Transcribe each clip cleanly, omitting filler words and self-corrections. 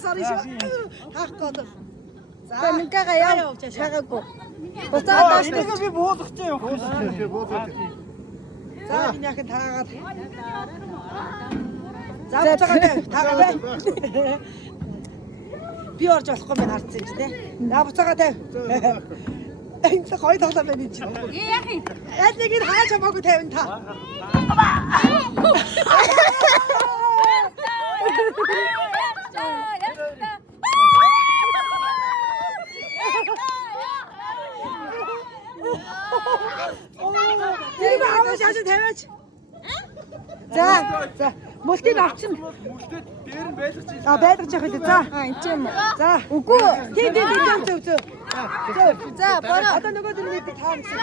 сар иш. Таахгүй. За нэггээ яа чагаагүй. Буцаад тааш. Энийг би буулгахтай явах гэж байна. За би яхад таагаад. За буцаагаад таагаад. Би орж болохгүй юм харцсан ч тий. За буцаагаад тавь. Энд хой тоглоо байна чи. Яах юм? Яд нэг ин хаач хамаагүй тавина та. Тэр хааш яаж тавиач. За мөлтийг авчин. Мөлтөд дээр нь байлгаж байна. А байлгаж явах үү. За. Энд юм. За. Үгүй. Тий. За бороо. Одоо нөгөө дөрөв нэг таа гэсэн.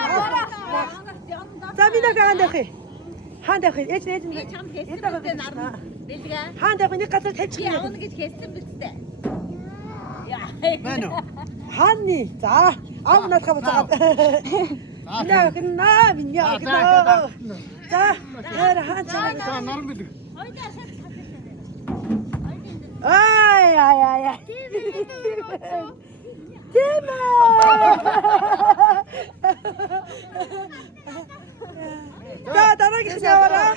За би нэг хаанд явах. Хаанд явах. Ээж. Хаанд явах нэг газар тавьчих юм. Явна гэж хэлсэн бистэ. Мэн үү? Хааны. За. Ав надхаа буцаад. Минь. За. Тэр хаан чанаа. За наран бэлэг. Ай. Тима. За дараагийн яваараа.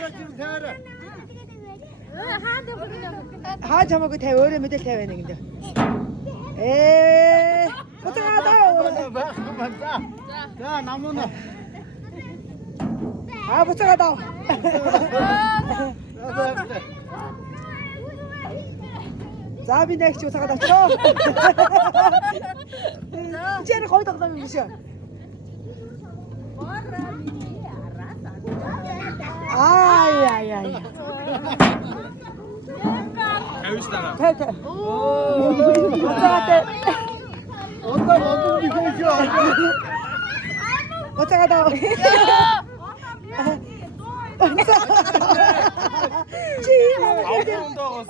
Хаач хамаагүй тавь өөрөө мэдэл тавиана гинэ. Буцаагаад. За намуна. Буцаагаад. За би нэг ч буцаагаад авчаа. Чээр хой тоглоом юм биш үү? Ай. Авистага. Тэ. Буцаагаад. Онда би хийё. Буцаагаад. Чи Авдоогоос.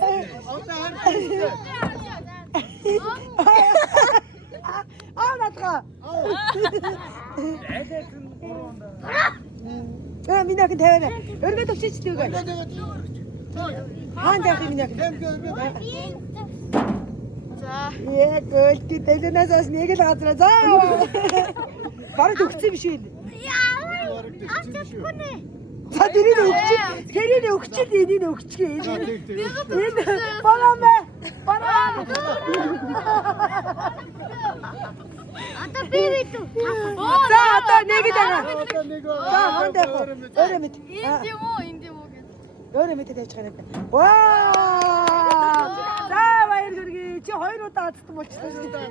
надгаа. Минийх нь тавиана. Өргөд өгчиж дүүгээ. Хаан явах минийх. За. Гөлт дэлэнээс нэг л газар. За. Бараг өгсөн биш үү? За тэрийг өгчих. Тэрийг өгчих. Энийг өгчих. Энэ бараа. Одоо би битүү. За одоо нэг л байгаа. За хонд явах. Өөрөө мэд. Энд юм уу гэж. Өөрөө мэд тавьчих юм. Ваа! За баяр хүргэе. Чи хоёр удаа алдсан болчихсон шүү дээ.